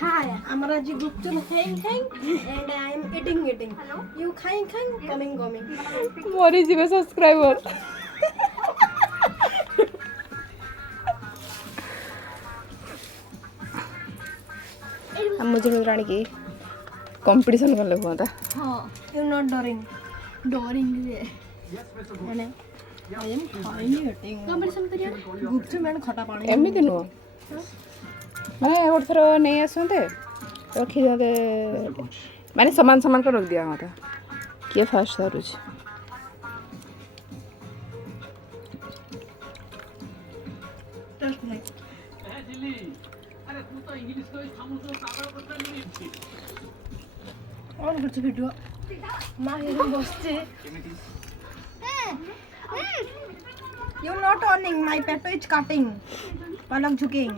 Hi, I'm Raji Guptul Khang and I am eating. Hello? You Khang coming. मरी जीवे सब्सक्राइबर हम मुझे रानी की कंपटीशन कर ले हुआ था हाँ, you're not doring. है मैंने I am trying eating. Competition करिए गुप्चुप मैंने खटा पानी एमती नुह मैंने गोटे थर नहीं आसते रखी जाते मैंने सामान सामान कर रख दिया था किए फास्ट धरुच टेस्ट नहीं ऑन करते वीडियो माँ ये बसते You're not owning. My pepper is cutting. Palak jhuking.